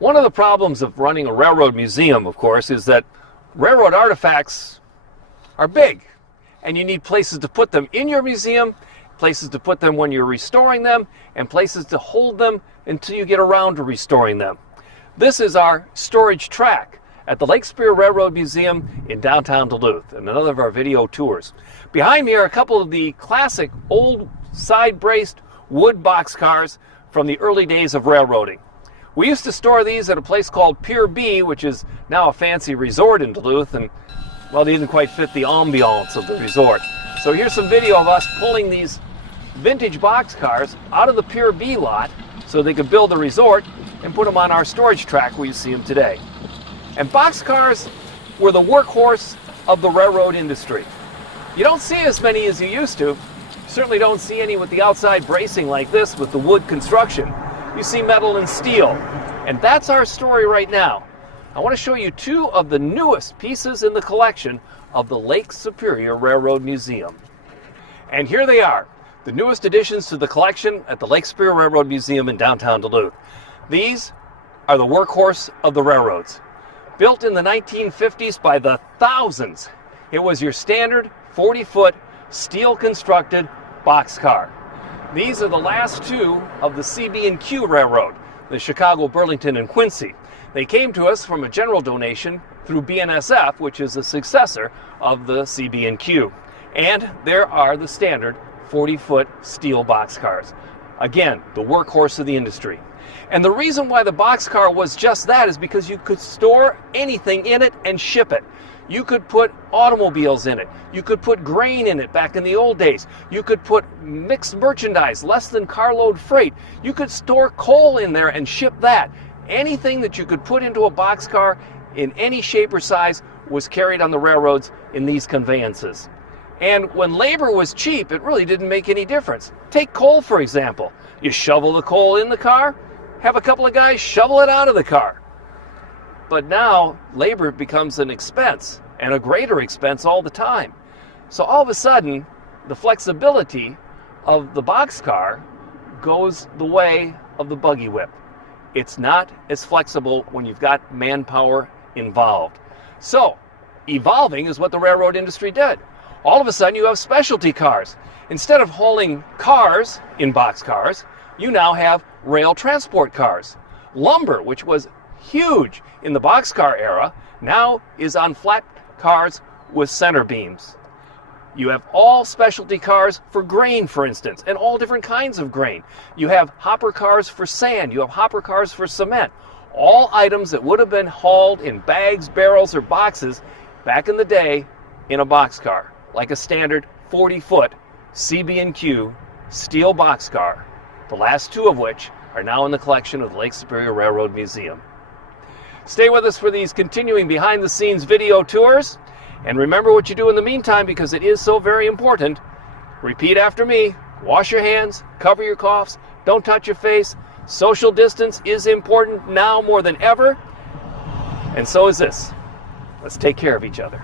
One of the problems of running a railroad museum, of course, is that railroad artifacts are big, and you need places to put them in your museum, places to put them when you're restoring them, and places to hold them until you get around to restoring them. This is our storage track at the Lake Superior Railroad Museum in downtown Duluth, and another of our video tours. Behind me are a couple of the classic old side-braced wood boxcars from the early days of railroading. We used to store these at a place called Pier B, which is now a fancy resort in Duluth, and well, they didn't quite fit the ambiance of the resort. So here's some video of us pulling these vintage boxcars out of the Pier B lot so they could build a resort and put them on our storage track where you see them today. And boxcars were the workhorse of the railroad industry. You don't see as many as you used to. You certainly don't see any with the outside bracing like this with the wood construction. You see metal and steel. And that's our story right now. I want to show you two of the newest pieces in the collection of the Lake Superior Railroad Museum. And here they are, the newest additions to the collection at the Lake Superior Railroad Museum in downtown Duluth. These are the workhorse of the railroads. Built in the 1950s by the thousands, it was your standard 40-foot steel-constructed boxcar. These are the last two of the CB&Q Railroad, the Chicago, Burlington, and Quincy. They came to us from a general donation through BNSF, which is the successor of the CB&Q. And there are the standard 40-foot steel boxcars. Again, the workhorse of the industry. And the reason why the boxcar was just that is because you could store anything in it and ship it. You could put automobiles in it. You could put grain in it back in the old days. You could put mixed merchandise, less than carload freight. You could store coal in there and ship that. Anything that you could put into a boxcar in any shape or size was carried on the railroads in these conveyances. And when labor was cheap, it really didn't make any difference. Take coal, for example. You shovel the coal in the car, have a couple of guys shovel it out of the car. But now, labor becomes an expense, and a greater expense all the time. So all of a sudden, the flexibility of the boxcar goes the way of the buggy whip. It's not as flexible when you've got manpower involved. So, evolving is what the railroad industry did. All of a sudden, you have specialty cars. Instead of hauling cars in boxcars, you now have rail transport cars. Lumber, which was huge in the boxcar era, now is on flat cars with center beams. You have all specialty cars for grain, for instance, and all different kinds of grain. You have hopper cars for sand. You have hopper cars for cement. All items that would have been hauled in bags, barrels, or boxes back in the day in a boxcar, like a standard 40-foot CB&Q steel boxcar, the last two of which are now in the collection of the Lake Superior Railroad Museum. Stay with us for these continuing behind-the-scenes video tours. And remember what you do in the meantime, because it is so very important. Repeat after me. Wash your hands, cover your coughs, don't touch your face. Social distance is important now more than ever. And so is this. Let's take care of each other.